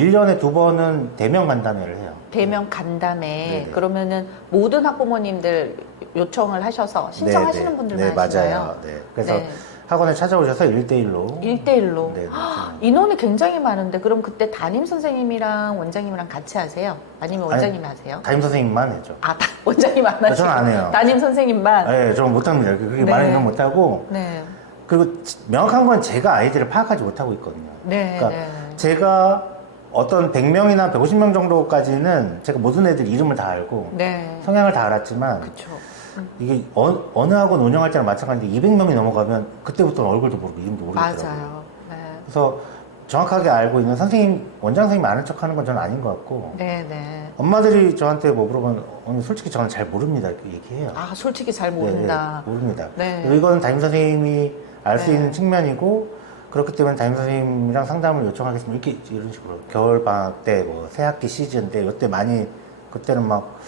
1년에 2번은 대면 간담회를 해요. 대면 간담회. 네네. 그러면은 모든 학부모님들 요청을 하셔서 신청하시는 네네. 분들 네, 많으신가요? 맞아요. 네. 그래서 네. 학원에 찾아오셔서 1대1로. 1대1로. 네, 네. 인원이 굉장히 많은데 그럼 그때 담임 선생님이랑 원장님이랑 같이 하세요? 아니면 원장님이 하세요? 담임 선생님만 해죠. 원장님 안 하시고 저는 안 해요. 담임 선생님만? 네, 저는 못합니다. 그게 네. 많은 건 못하고. 네. 그리고 명확한 건 제가 아이들을 파악하지 못하고 있거든요. 네. 그러니까 네. 제가 어떤 100명이나 150명 정도까지는 제가 모든 애들 이름을 다 알고 네. 성향을 다 알았지만 그쵸. 이게 어느 학원 운영할 때랑 마찬가지인데 200명이 넘어가면 그때부터는 얼굴도 모르고 이름도 모르겠더라고요. 맞아요. 네. 그래서 정확하게 알고 있는 선생님, 원장 선생님이 아는 척 하는 건 저는 아닌 것 같고 네, 네. 엄마들이 저한테 뭐 물어보면 언니 솔직히 저는 잘 모릅니다 이렇게 얘기해요. 솔직히 잘 모른다. 네, 모릅니다. 네. 그리고 이건 담임 선생님이 알 수 네. 있는 측면이고 그렇기 때문에 담임 선생님이랑 상담을 요청하겠습니다. 이런 식으로 겨울 방학 때 뭐 새학기 시즌 때 이때 많이 그때는 막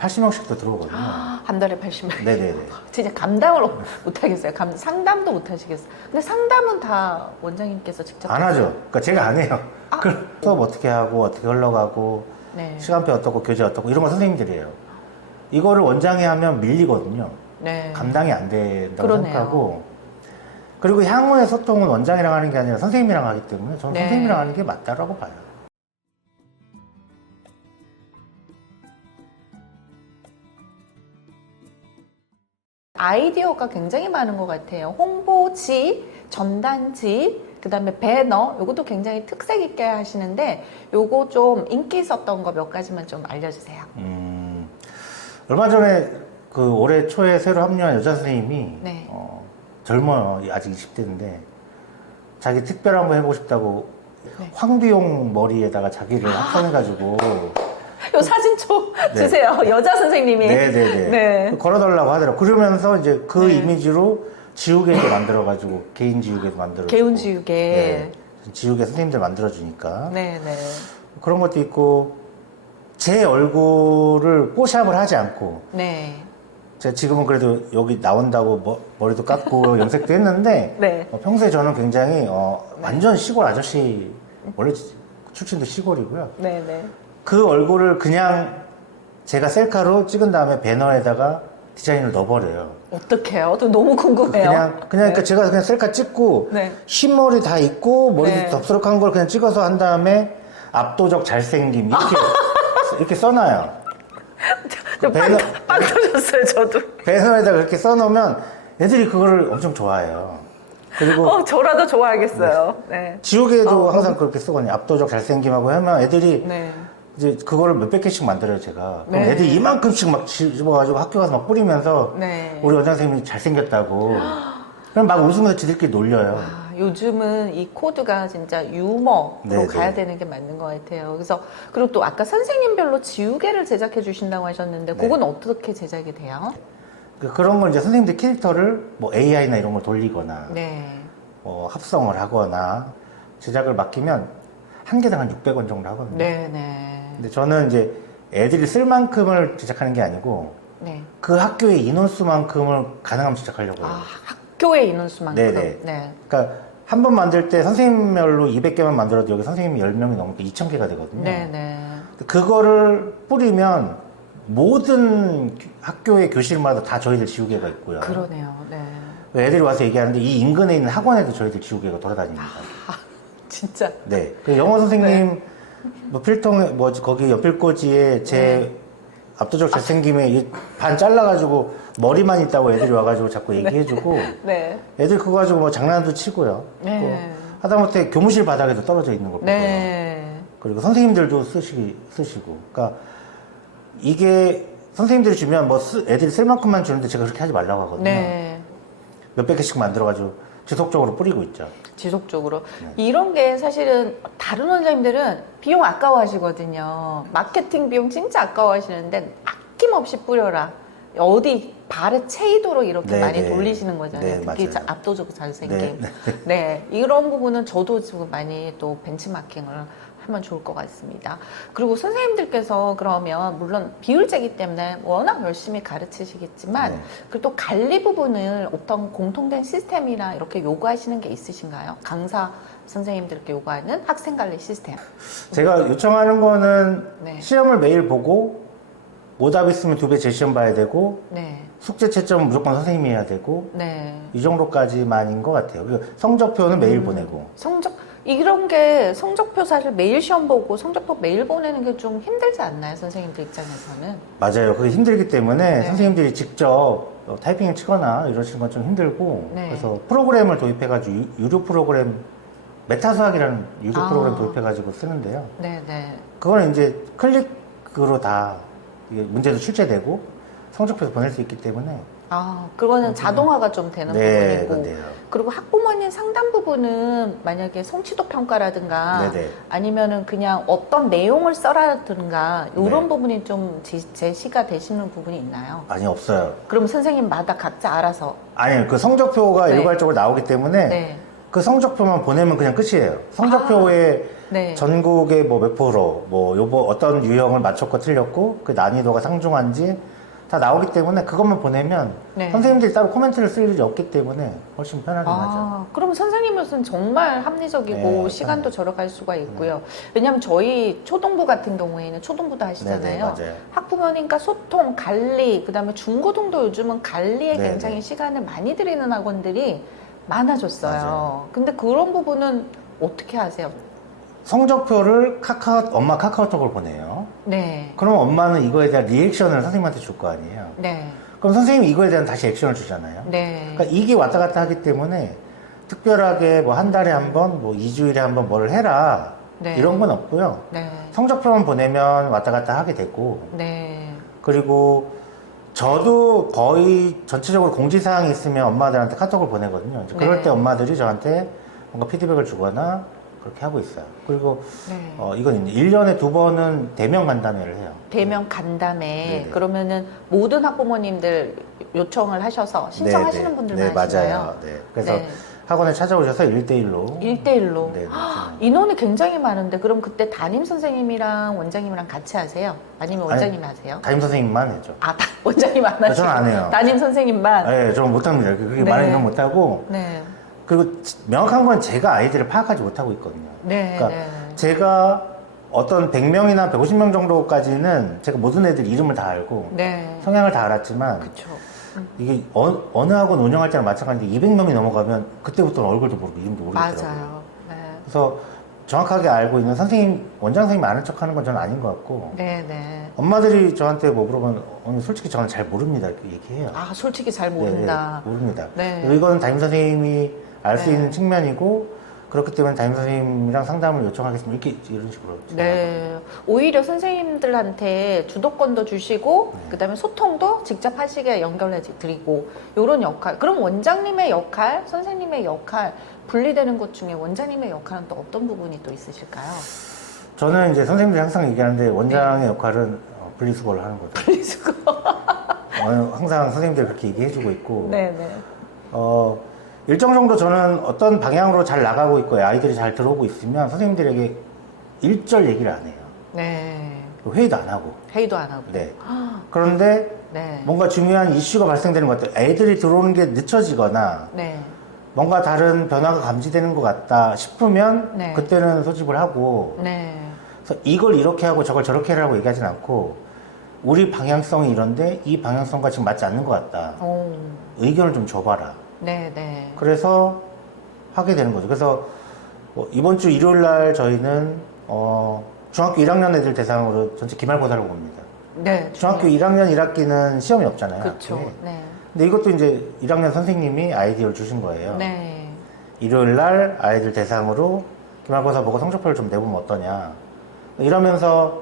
80명씩도 들어오거든요. 한 달에 80명. 네네네. 진짜 감당을 못 하겠어요. 상담도 못 하시겠어요. 근데 상담은 다 원장님께서 직접 안 하죠. 그러니까 제가 안 해요. 아. 그럼 수업 어떻게 하고 어떻게 흘러가고 네. 시간표 어떻고 교재 어떻고 이런 거 선생님들이 해요. 이거를 원장이 하면 밀리거든요. 네. 감당이 안 된다고 그러네요. 생각하고 그리고 향후의 소통은 원장이랑 하는 게 아니라 선생님이랑 하기 때문에 저는 네. 선생님이랑 하는 게 맞다라고 봐요. 아이디어가 굉장히 많은 것 같아요. 홍보지, 전단지, 그 다음에 배너, 요것도 굉장히 특색 있게 하시는데 요거 좀 인기 있었던 거 몇 가지만 좀 알려주세요. 얼마 전에 그 올해 초에 새로 합류한 여자 선생님이 네. 젊어요. 아직 20대인데 자기 특별한 거 해보고 싶다고 네. 황비용 머리에다가 자기를 합성해가지고 요 사진 좀 네. 주세요. 여자 선생님이. 네네네 네. 걸어달라고 하더라고. 그러면서 이제 그 네. 이미지로 지우개도 만들어가지고 개인 지우개도 만들어주고 개운지우개. 네. 지우개 선생님들 만들어주니까 네, 네. 그런 것도 있고 제 얼굴을 뽀샵을 하지 않고 네. 제가 지금은 그래도 여기 나온다고 머리도 깎고 염색도 했는데 네. 평소에 저는 굉장히 완전 시골 아저씨 원래 출신도 시골이고요. 네, 네. 그 얼굴을 그냥 제가 셀카로 찍은 다음에 배너에다가 디자인을 넣어버려요. 어떡해요? 또 너무 궁금해요. 그냥 네. 그러니까 제가 그냥 셀카 찍고 네. 흰머리 다 있고 머리도 네. 덥수룩한 걸 그냥 찍어서 한 다음에 압도적 잘생김 이렇게 이렇게 써놔요. 저 빵 터졌어요, 저도. 배너에다가 그렇게 써놓으면 애들이 그거를 엄청 좋아해요. 그리고 저라도 좋아하겠어요. 네. 지우개도 항상 그렇게 쓰거든요. 압도적 잘생김하고 하면 애들이 네. 이제 그거를 몇백 개씩 만들어요, 제가. 그럼 네. 애들이 이만큼씩 막 집어가지고 학교 가서 막 뿌리면서 네. 우리 원장 선생님이 잘생겼다고. 그럼 막 웃으면서 지들끼리 놀려요. 요즘은 이 코드가 진짜 유머로 네, 가야 네. 되는 게 맞는 것 같아요. 그래서 그리고 또 아까 선생님별로 지우개를 제작해 주신다고 하셨는데 네. 그건 어떻게 제작이 돼요? 그런 걸 이제 선생님들 캐릭터를 뭐 AI나 이런 걸 돌리거나 네. 합성을 하거나 제작을 맡기면 한 개당 한 600원 정도 하거든요. 네, 네. 근데 저는 이제 애들이 쓸 만큼을 제작하는 게 아니고 네. 그 학교의 인원수만큼을 가능하면 제작하려고 해요. 학교의 인원수만큼. 네네. 네. 그러니까 한 번 만들 때 선생님별로 200개만 만들어도 여기 선생님이 10명이 넘으니까 2000개가 되거든요. 네, 네. 그거를 뿌리면 모든 학교의 교실마다 다 저희들 지우개가 있고요. 그러네요. 네. 애들이 와서 얘기하는데 이 인근에 있는 학원에도 저희들 지우개가 돌아다닙니다. 진짜. 네. 그 영어 선생님 뭐 필통 거기 연필꽂이에 제 압도적 잘생김에 이 반 잘라가지고 머리만 있다고 애들이 와가지고 자꾸 얘기해주고 네. 애들 그거 가지고 뭐 장난도 치고요. 네. 하다못해 교무실 바닥에도 떨어져 있는 걸 보고요. 네. 그리고 선생님들도 쓰시고. 그러니까 이게 선생님들이 주면 뭐 애들이 쓸 만큼만 주는데 제가 그렇게 하지 말라고 하거든요. 네. 몇백 개씩 만들어가지고 지속적으로 뿌리고 있죠. 지속적으로. 이런 게 사실은 다른 원장님들은 비용 아까워하시거든요. 마케팅 비용 진짜 아까워하시는데 아낌없이 뿌려라. 어디 발에 채이도록 이렇게 네, 많이 네. 돌리시는 거잖아요. 네, 특히 맞아요. 압도적 잘생김. 네, 네. 이런 부분은 저도 지금 많이 또 벤치마킹을 하면 좋을 것 같습니다. 그리고 선생님들께서 그러면 물론 비율제이기 때문에 워낙 열심히 가르치시겠지만 네. 그리고 또 관리 부분을 어떤 공통된 시스템이나 이렇게 요구하시는 게 있으신가요? 강사 선생님들께 요구하는 학생 관리 시스템. 제가 요청하는 거는 네. 시험을 매일 보고 오답 있으면 2배 재시험 봐야 되고 네. 숙제 채점은 무조건 선생님이 해야 되고 네. 이 정도까지만인 것 같아요. 그리고 성적표는 매일 보내고. 이런 게 성적표 사실 매일 시험 보고 성적표 매일 보내는 게 좀 힘들지 않나요? 선생님들 입장에서는. 맞아요. 그게 힘들기 때문에 네. 선생님들이 직접 타이핑을 치거나 이러시는 건 좀 힘들고 네. 그래서 프로그램을 도입해가지고 유료 프로그램 메타수학이라는 유료 프로그램 도입해가지고 쓰는데요. 네네. 그거는 이제 클릭으로 다 이게 문제도 출제되고 성적표도 보낼 수 있기 때문에 그거는 자동화가 좀 되는 네, 부분이고. 그런데요. 그리고 학부모님 상담 부분은 만약에 성취도 평가라든가 네네. 아니면은 그냥 어떤 내용을 써라든가 이런 네. 부분이 좀 제시가 되시는 부분이 있나요? 아니 없어요. 그럼 선생님마다 각자 알아서. 아니 그 성적표가 네. 일괄적으로 나오기 때문에 네. 그 성적표만 보내면 그냥 끝이에요. 성적표에 네. 전국의 뭐 몇 프로, 뭐 요거 어떤 유형을 맞췄고 틀렸고 그 난이도가 상중한지 다 나오기 때문에 그것만 보내면 네. 선생님들이 따로 코멘트를 쓸 일이 없기 때문에 훨씬 편하긴 하죠. 그럼 선생님으로서는 정말 합리적이고 네, 시간도 절약할 수가 있고요. 왜냐하면 저희 초등부 같은 경우에는 초등부도 하시잖아요. 네네, 맞아요. 학부모님과 소통, 관리, 그다음에 중고등도 요즘은 관리에 네네. 굉장히 시간을 많이 들이는 학원들이 많아졌어요. 맞아요. 근데 그런 부분은 어떻게 하세요? 성적표를 엄마 카카오톡을 보내요. 네. 그럼 엄마는 이거에 대한 리액션을 선생님한테 줄 거 아니에요. 네. 그럼 선생님이 이거에 대한 다시 액션을 주잖아요. 네. 그러니까 이게 왔다 갔다 하기 때문에 특별하게 뭐 한 달에 한 번, 뭐 2주일에 한 번 뭐를 해라. 네. 이런 건 없고요. 네. 성적표만 보내면 왔다 갔다 하게 되고 네. 그리고 저도 거의 전체적으로 공지사항이 있으면 엄마들한테 카톡을 보내거든요. 이제 그럴 네. 때 엄마들이 저한테 뭔가 피드백을 주거나 그렇게 하고 있어요. 그리고 네. 이건 이제 1년에 2번은 대면 간담회를 해요. 대면 간담회. 네네. 그러면은 모든 학부모님들 요청을 하셔서 신청하시는 네네. 분들만 네, 하시나요? 맞아요. 네. 그래서 네. 학원에 찾아오셔서 1대1로 1대1로. 네, 네. 인원이 굉장히 많은데 그럼 그때 담임 선생님이랑 원장님이랑 같이 하세요? 아니면 원장님이 하세요? 담임 선생님만 해죠. 원장님 안 하시고 저는 안 해요. 담임 선생님만. 네, 저는 못합니다. 그게 네. 많이 못하고 네. 그리고 명확한 건 제가 아이들을 파악하지 못하고 있거든요. 네. 그러니까 네. 제가 어떤 100명이나 150명 정도까지는 제가 모든 애들 이름을 다 알고 네. 성향을 다 알았지만 그렇죠. 이게 어느 학원 운영할 때랑 마찬가지인데 200명이 넘어가면 그때부터는 얼굴도 모르고 이름도 모르더라고요. 맞아요. 네. 그래서 정확하게 알고 있는 원장 선생님이 아는 척 하는 건 저는 아닌 것 같고 네, 네. 엄마들이 저한테 뭐 물어보면 솔직히 저는 잘 모릅니다 이렇게 얘기해요. 솔직히 잘 모른다. 네, 모릅니다. 네. 그리고 이건 담임 선생님이 알 수 네. 있는 측면이고 그렇기 때문에 담임 선생님이랑 상담을 요청하겠습니다. 이런 식으로. 네. 오히려 선생님들한테 주도권도 주시고, 그 다음에 소통도 직접 하시게 연결해 드리고, 요런 역할. 그럼 원장님의 역할, 선생님의 역할, 분리되는 것 중에 원장님의 역할은 또 어떤 부분이 또 있으실까요? 저는 이제 선생님들이 항상 얘기하는데 원장의 역할은 분리수거를 하는 거죠. 분리수거. 항상 선생님들이 그렇게 얘기해주고 있고 네네. 일정 정도 저는 어떤 방향으로 잘 나가고 있고 아이들이 잘 들어오고 있으면 선생님들에게 일절 얘기를 안 해요. 네. 회의도 안 하고. 회의도 안 하고. 네. 그런데 네. 뭔가 중요한 이슈가 발생되는 것 같아요. 애들이 들어오는 게 늦춰지거나 네. 뭔가 다른 변화가 감지되는 것 같다 싶으면 네. 그때는 소집을 하고 네. 그래서 이걸 이렇게 하고 저걸 저렇게 하라고 얘기하진 않고 우리 방향성이 이런데 이 방향성과 지금 맞지 않는 것 같다. 오. 의견을 좀 줘봐라. 네, 네. 그래서 하게 되는 거죠. 그래서 이번 주 일요일 날 저희는 중학교 1학년 애들 대상으로 전체 기말고사를 봅니다. 네. 중학교 1학년 1학기는 시험이 없잖아요. 그렇죠. 학교에. 네. 근데 이것도 이제 1학년 선생님이 아이디어를 주신 거예요. 네. 일요일 날 아이들 대상으로 기말고사 보고 성적표를 좀 내보면 어떠냐. 이러면서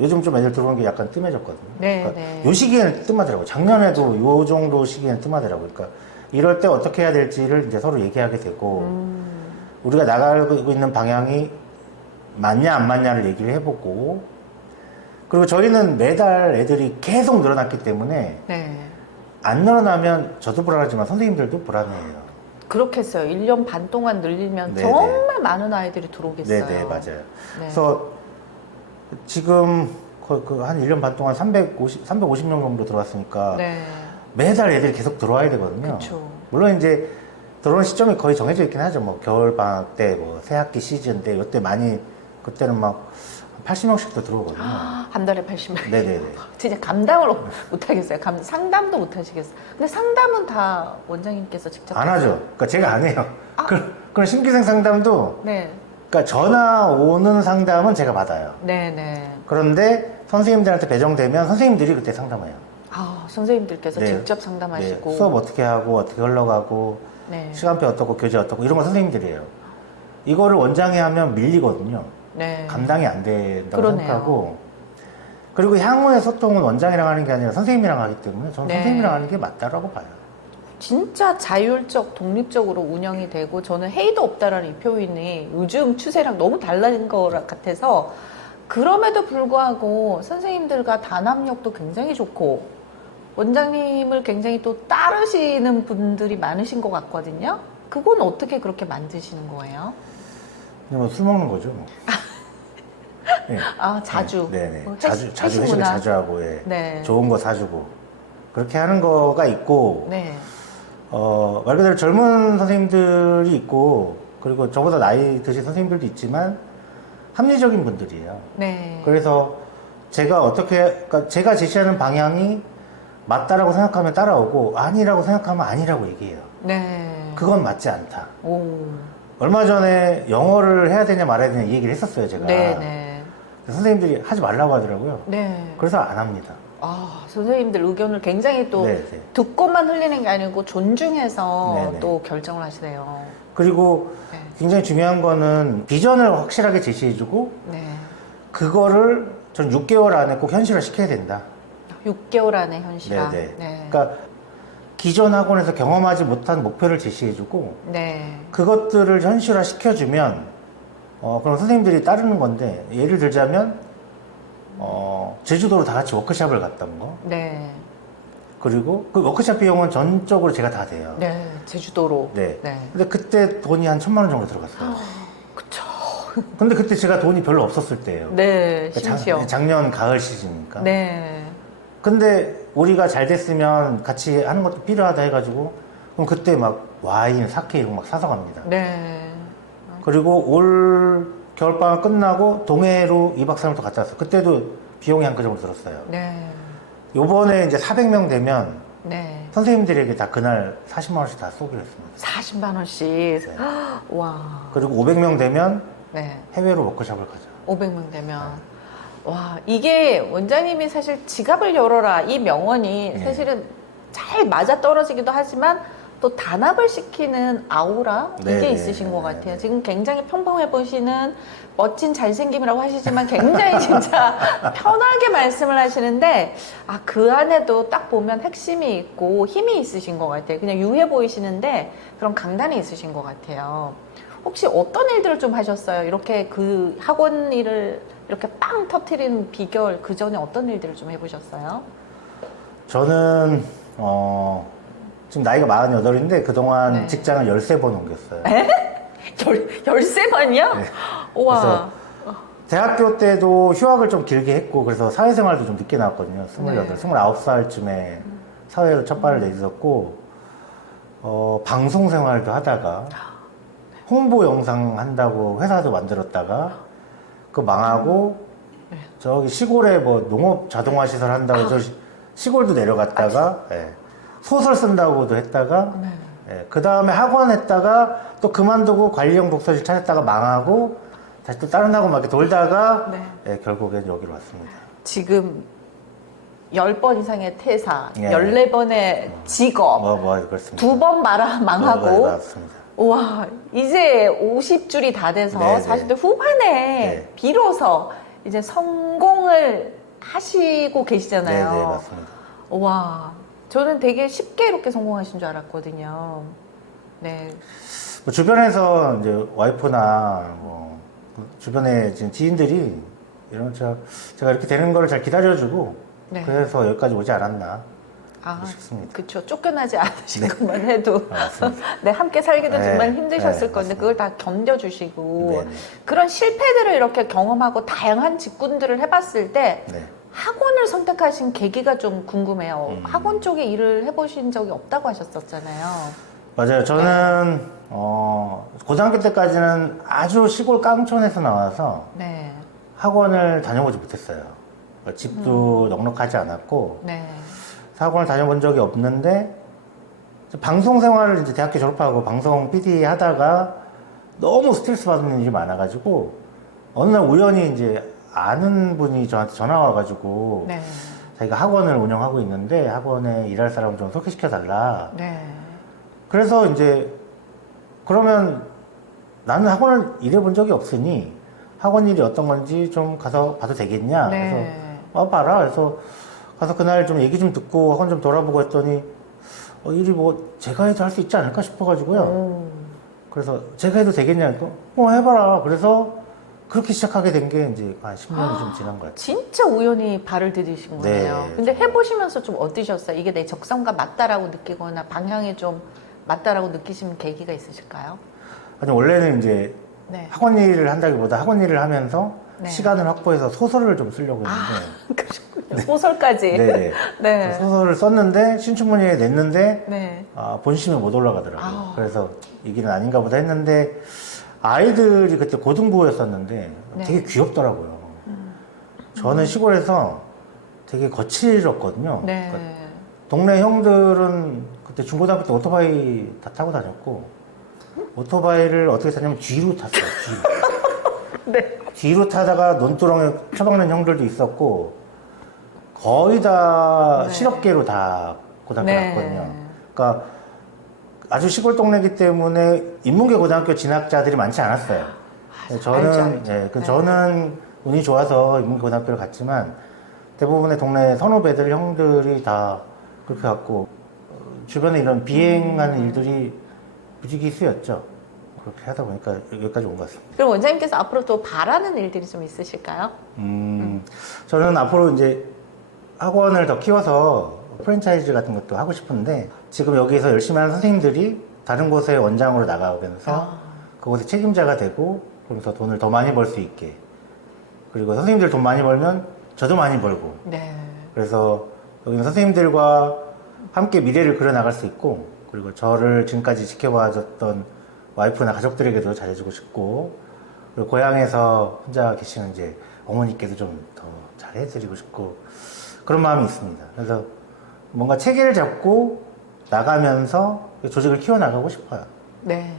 요즘 좀 애들 들어오는 게 약간 뜸해졌거든요. 네, 그러니까 네. 요 시기에는 뜸하더라고요. 작년에도 요 정도 시기에는 뜸하더라고요. 그러니까 이럴 때 어떻게 해야 될지를 이제 서로 얘기하게 되고 우리가 나가고 있는 방향이 맞냐 안 맞냐를 얘기를 해보고 그리고 저희는 매달 애들이 계속 늘어났기 때문에 네. 안 늘어나면 저도 불안하지만 선생님들도 불안해요. 그렇겠어요. 1년 반 동안 늘리면 네네. 정말 많은 아이들이 들어오겠어요. 네네, 맞아요. 네. 그래서 지금 한 1년 반 동안 350명 정도 들어왔으니까 네. 매달 애들이 계속 들어와야 되거든요. 그쵸. 물론 이제 들어오는 시점이 거의 정해져 있긴 하죠. 뭐 겨울 방학 때, 뭐 새학기 시즌 때 이때 많이 그때는 막 80명씩도 들어오거든요. 한 달에 80명. 네네네. 진짜 감당을 못 하겠어요. 상담도 못 하시겠어요. 근데 상담은 다 원장님께서 직접 안 하죠. 그러니까 제가 안 해요. 아. 그런 신규생 상담도 네. 그러니까 전화 오는 상담은 제가 받아요. 네네. 그런데 선생님들한테 배정되면 선생님들이 그때 상담해요. 아, 선생님들께서 네. 직접 상담하시고. 네, 수업 어떻게 하고 어떻게 흘러가고 네. 시간표 어떻고 교재 어떻고 이런 건 선생님들이에요. 이거를 원장이 하면 밀리거든요. 네. 감당이 안 된다고 그러네요. 생각하고 그리고 향후의 소통은 원장이랑 하는 게 아니라 선생님이랑 하기 때문에 저는 네. 선생님이랑 하는 게 맞다라고 봐요. 진짜 자율적, 독립적으로 운영이 되고 저는 해이도 없다라는 이 표현이 요즘 추세랑 너무 다른 것 같아서 그럼에도 불구하고 선생님들과 단합력도 굉장히 좋고 원장님을 굉장히 또 따르시는 분들이 많으신 것 같거든요. 그건 어떻게 그렇게 만드시는 거예요? 그냥 술 먹는 거죠. 뭐. 네. 아, 자주. 네네. 뭐 자주 회식을 문화. 자주 하고, 예. 네. 좋은 거 사주고 그렇게 하는 거가 있고, 네. 말 그대로 젊은 선생님들이 있고, 그리고 저보다 나이 드신 선생님들도 있지만 합리적인 분들이에요. 네. 그래서 그러니까 제가 제시하는 방향이 맞다라고 생각하면 따라오고 아니라고 생각하면 아니라고 얘기해요. 네. 그건 맞지 않다. 오. 얼마 전에 영어를 해야 되냐 말아야 되냐 이 얘기를 했었어요, 제가. 네네. 선생님들이 하지 말라고 하더라고요. 네. 그래서 안 합니다. 아, 선생님들 의견을 굉장히 또 네, 네. 듣고만 흘리는 게 아니고 존중해서 네, 네. 또 결정을 하시네요. 그리고 네. 굉장히 중요한 거는 비전을 확실하게 제시해주고 네. 그거를 전 6개월 안에 꼭 현실화 시켜야 된다. 6개월 안에 현실화. 네네. 네. 그러니까 기존 학원에서 경험하지 못한 목표를 제시해주고 네. 그것들을 현실화 시켜주면 그럼 선생님들이 따르는 건데 예를 들자면 제주도로 다 같이 워크숍을 갔던 거 네. 그리고 그 워크숍 비용은 전적으로 제가 다 돼요. 네. 제주도로. 네. 네. 근데 그때 돈이 한 1,000만 원 정도 들어갔어요. 그쵸. 근데 그때 제가 돈이 별로 없었을 때예요. 네. 그러니까 심지어. 작년 가을 시즌이니까. 네. 근데 우리가 잘 됐으면 같이 하는 것도 필요하다 해가지고 그럼 그때 막 와인, 사케 이런 거 막 사서 갑니다. 네. 그리고 올 겨울방학 끝나고 동해로 2박 3일 또 갔다 왔어요. 그때도 비용이 한 그 정도 들었어요. 네. 요번에 이제 400명 되면 네. 선생님들에게 다 그날 40만 원씩 다 쏘기로 했습니다. 40만 원씩. 네. 와. 그리고 500명 되면 네. 해외로 워크숍을 가죠. 500명 되면. 와, 이게 원장님이 사실 지갑을 열어라 이 명언이 네. 사실은 잘 맞아 떨어지기도 하지만 또 단합을 시키는 아우라 네, 이게 네, 있으신 네, 것 네, 같아요. 네. 지금 굉장히 평범해 보시는 멋진 잘생김이라고 하시지만 굉장히 진짜 편하게 말씀을 하시는데 그 안에도 딱 보면 핵심이 있고 힘이 있으신 것 같아요. 그냥 유해 보이시는데 그런 강단이 있으신 것 같아요. 혹시 어떤 일들을 좀 하셨어요? 이렇게 그 학원 일을 이렇게 빵 터트리는 비결 그 전에 어떤 일들을 좀 해보셨어요? 저는 지금 나이가 48인데 그동안 네. 직장을 13번 옮겼어요. 13번이요? 네. 우와. 대학교 때도 휴학을 좀 길게 했고 그래서 사회생활도 좀 늦게 나왔거든요. 28, 네. 29살쯤에 사회로 첫 발을 내딛었고 방송 생활도 하다가 홍보 영상 한다고 회사도 만들었다가 그 망하고 네. 저기 시골에 뭐 농업 자동화 시설 한다고 저 시골도 내려갔다가 예. 소설 쓴다고도 했다가 네. 예. 그 다음에 학원 했다가 또 그만두고 관리형 독서실 찾았다가 망하고 다시 또 다른 학원 막 이렇게 돌다가 네. 예, 결국엔 여기로 왔습니다. 지금 10번 이상의 퇴사, 예. 14번의 직업, 그렇습니다. 2번 망하고, 맞습니다. 와, 이제 50줄이 다 돼서 네, 40대 후반에 네. 비로소 이제 성공을 하시고 계시잖아요. 네, 맞습니다. 와, 저는 되게 쉽게 이렇게 성공하신 줄 알았거든요. 네. 뭐 주변에서 이제 와이프나 뭐 주변에 지금 지인들이 이런 제가 이렇게 되는 거를 잘 기다려주고 네. 그래서 여기까지 오지 않았나 싶습니다. 그쵸. 쫓겨나지 않으신 것만 해도. 맞습니다. 네, 함께 살기도 네, 정말 힘드셨을 네, 건데, 맞습니다. 그걸 다 견뎌주시고, 네, 네. 그런 실패들을 이렇게 경험하고 다양한 직군들을 해봤을 때, 네. 학원을 선택하신 계기가 좀 궁금해요. 음. 학원 쪽에 일을 해보신 적이 없다고 하셨었잖아요. 맞아요. 저는 고등학교 때까지는 아주 시골 깡촌에서 나와서 네. 학원을 다녀보지 못했어요. 그러니까 집도 넉넉하지 않았고 네. 학원을 다녀본 적이 없는데 방송 생활을 이제 대학교 졸업하고 방송 PD 하다가 너무 스트레스 받는 일이 많아가지고 어느 날 우연히 이제 아는 분이 저한테 전화 와가지고 네. 자기가 학원을 운영하고 있는데 학원에 일할 사람 좀 소개시켜 달라. 네. 그래서 이제 그러면 나는 학원을 일해본 적이 없으니 학원 일이 어떤 건지 좀 가서 봐도 되겠냐. 네. 그래서 봐라. 그래서 가서 그날 좀 얘기 좀 듣고 학원 좀 돌아보고 했더니 일이 뭐 제가 해도 할 수 있지 않을까 싶어가지고요. 그래서 제가 해도 되겠냐. 해봐라. 그래서 그렇게 시작하게 된 게 이제 한 10년이 좀 지난 것 같아요. 진짜 우연히 발을 디디신 거네요. 네. 근데 해보시면서 좀 어떠셨어요? 이게 내 적성과 맞다라고 느끼거나 방향이 좀 맞다라고 느끼시는 계기가 있으실까요? 아니, 원래는 이제 네. 학원 일을 한다기보다 학원 일을 하면서 네. 시간을 확보해서 소설을 좀 쓰려고 했는데 그러셨군요. 소설까지. 네. 네. 소설을 썼는데 신춘문예에 냈는데 네. 본심이 못 올라가더라고요. 아. 그래서 이 길은 아닌가 보다 했는데 아이들이 그때 고등부였었는데 네. 되게 귀엽더라고요. 저는 시골에서 되게 거칠었거든요. 네. 그러니까 동네 형들은 그때 중고등학교 때 오토바이 다 타고 다녔고 오토바이를 어떻게 타냐면 뒤로 탔어요. 뒤로. 네. 뒤로 타다가 논두렁에 처박는 형들도 있었고 거의 다 네. 실업계로 다 고등학교 네. 갔거든요. 그러니까 아주 시골 동네이기 때문에 인문계 고등학교 진학자들이 많지 않았어요. 저는 알죠. 예, 네. 저는 운이 좋아서 인문계 고등학교를 갔지만 대부분의 동네 선후배들 형들이 다 그렇게 갔고 주변에 이런 비행하는 일들이 무지개 수였죠. 그렇게 하다 보니까 여기까지 온 것 같습니다. 그럼 원장님께서 앞으로 또 바라는 일들이 좀 있으실까요? 저는 앞으로 이제 학원을 더 키워서 프랜차이즈 같은 것도 하고 싶은데 지금 여기서 열심히 하는 선생님들이 다른 곳에 원장으로 나가면서 그곳에 책임자가 되고 그러면서 돈을 더 많이 벌 수 있게 그리고 선생님들 돈 많이 벌면 저도 많이 벌고 네. 그래서 여기는 선생님들과 함께 미래를 그려나갈 수 있고 그리고 저를 지금까지 지켜봐줬던 와이프나 가족들에게도 잘해주고 싶고 그리고 고향에서 혼자 계시는 이제 어머니께도 좀 더 잘해드리고 싶고 그런 마음이 있습니다. 그래서 뭔가 체계를 잡고 나가면서 조직을 키워나가고 싶어요. 네.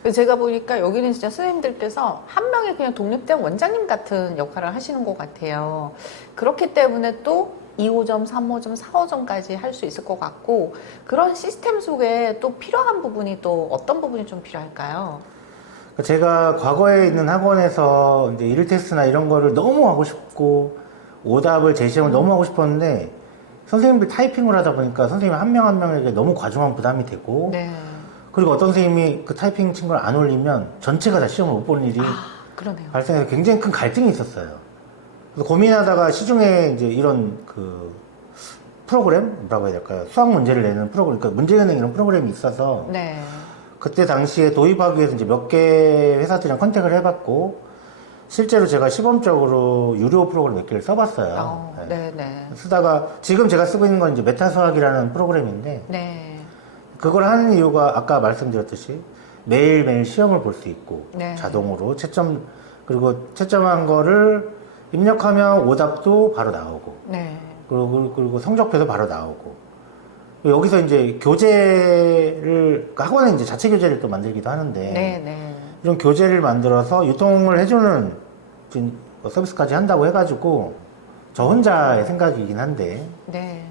그래서 제가 보니까 여기는 진짜 선생님들께서 한 명의 그냥 독립된 원장님 같은 역할을 하시는 것 같아요. 그렇기 때문에 또 2호점, 3호점, 4호점까지 할 수 있을 것 같고 그런 시스템 속에 또 필요한 부분이 또 어떤 부분이 좀 필요할까요? 제가 과거에 있는 학원에서 이제 일 테스트나 이런 거를 너무 하고 싶고 오답을 제시하면 너무 하고 싶었는데 선생님들 타이핑을 하다 보니까 선생님 한 명 한 명에게 너무 과중한 부담이 되고 네. 그리고 어떤 선생님이 그 타이핑 친 걸 안 올리면 전체가 다 시험을 못 보는 일이 그러네요. 발생해서 굉장히 큰 갈등이 있었어요. 그래서 고민하다가 시중에 이제 이런 그 프로그램? 뭐라고 해야 될까요? 수학 문제를 내는 프로그램, 그러니까 문제은행 이런 프로그램이 있어서 네. 그때 당시에 도입하기 위해서 이제 몇 개 회사들이랑 컨택을 해봤고 실제로 제가 시범적으로 유료 프로그램 몇 개를 써봤어요. 네, 네. 쓰다가 지금 제가 쓰고 있는 건 이제 메타 수학이라는 프로그램인데 네. 그걸 하는 이유가 아까 말씀드렸듯이 매일매일 시험을 볼 수 있고 네. 자동으로 채점 그리고 채점한 거를 입력하면 오답도 바로 나오고 네. 그리고 성적표도 바로 나오고 여기서 이제 교재를 학원에 이제 자체 교재를 또 만들기도 하는데 네, 네. 이런 교재를 만들어서 유통을 해주는 지금 서비스까지 한다고 해가지고 저 혼자의 생각이긴 한데 네.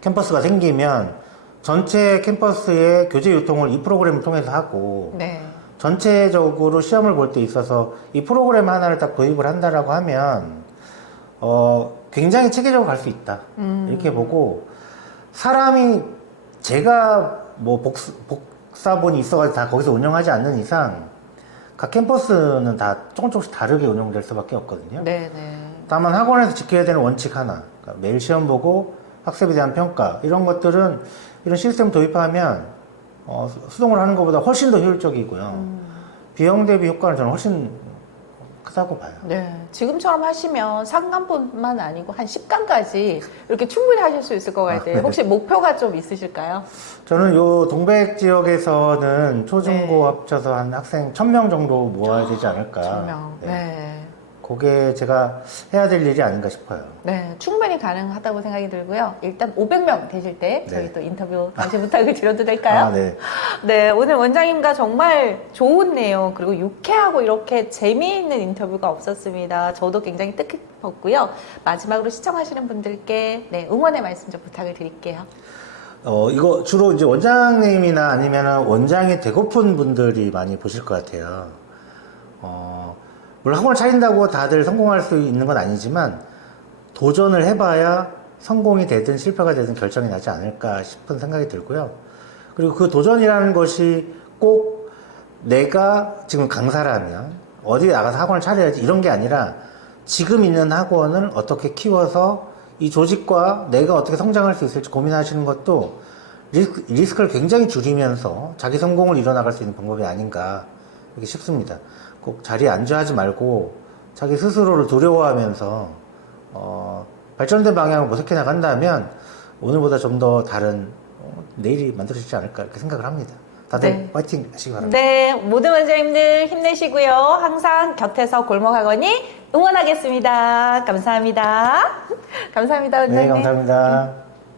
캠퍼스가 생기면 전체 캠퍼스의 교재 유통을 이 프로그램을 통해서 하고 네. 전체적으로 시험을 볼 때 있어서 이 프로그램 하나를 딱 도입을 한다라고 하면 굉장히 체계적으로 갈 수 있다 이렇게 보고 사람이 제가 뭐 복사본이 있어가지고 다 거기서 운영하지 않는 이상 각 캠퍼스는 다 조금씩 다르게 운영될 수밖에 없거든요. 네, 네. 다만 학원에서 지켜야 되는 원칙 하나 그러니까 매일 시험 보고 학습에 대한 평가 이런 것들은 이런 시스템 도입하면 수동으로 하는 것보다 훨씬 더 효율적이고요. 비용 대비 효과는 저는 훨씬 크다고 봐요. 네, 지금처럼 하시면 3강뿐만 아니고 한 10강까지 이렇게 충분히 하실 수 있을 것 같아요. 네. 혹시 목표가 좀 있으실까요? 저는 요 동백 지역에서는 초중고 네. 합쳐서 한 학생 1000명 정도 모아야 되지 않을까. 전명. 네. 네. 그게 제가 해야 될 일이 아닌가 싶어요. 네, 충분히 가능하다고 생각이 들고요. 일단 500명 되실 때 저희 네. 또 인터뷰 다시 부탁을 드려도 될까요? 아, 네. 네, 오늘 원장님과 정말 좋은 내용 그리고 유쾌하고 이렇게 재미있는 인터뷰가 없었습니다. 저도 굉장히 뜻깊었고요. 마지막으로 시청하시는 분들께 네, 응원의 말씀 좀 부탁을 드릴게요. 이거 주로 이제 원장님이나 아니면 원장이 되고픈 분들이 많이 보실 것 같아요. 물론 학원을 차린다고 다들 성공할 수 있는 건 아니지만 도전을 해봐야 성공이 되든 실패가 되든 결정이 나지 않을까 싶은 생각이 들고요. 그리고 그 도전이라는 것이 꼭 내가 지금 강사라면 어디에 나가서 학원을 차려야지 이런 게 아니라 지금 있는 학원을 어떻게 키워서 이 조직과 내가 어떻게 성장할 수 있을지 고민하시는 것도 리스크를 굉장히 줄이면서 자기 성공을 이뤄나갈 수 있는 방법이 아닌가 이렇게 싶습니다. 꼭 자리에 앉아 하지 말고 자기 스스로를 두려워하면서 발전된 방향을 모색해 나간다면 오늘보다 좀 더 다른 내일이 만들어지지 않을까 이렇게 생각을 합니다. 다들 네. 화이팅 하시기 바랍니다. 네, 모든 원장님들 힘내시고요. 항상 곁에서 골목학원이 응원하겠습니다. 감사합니다. 감사합니다, 원장님. 네, 감사합니다.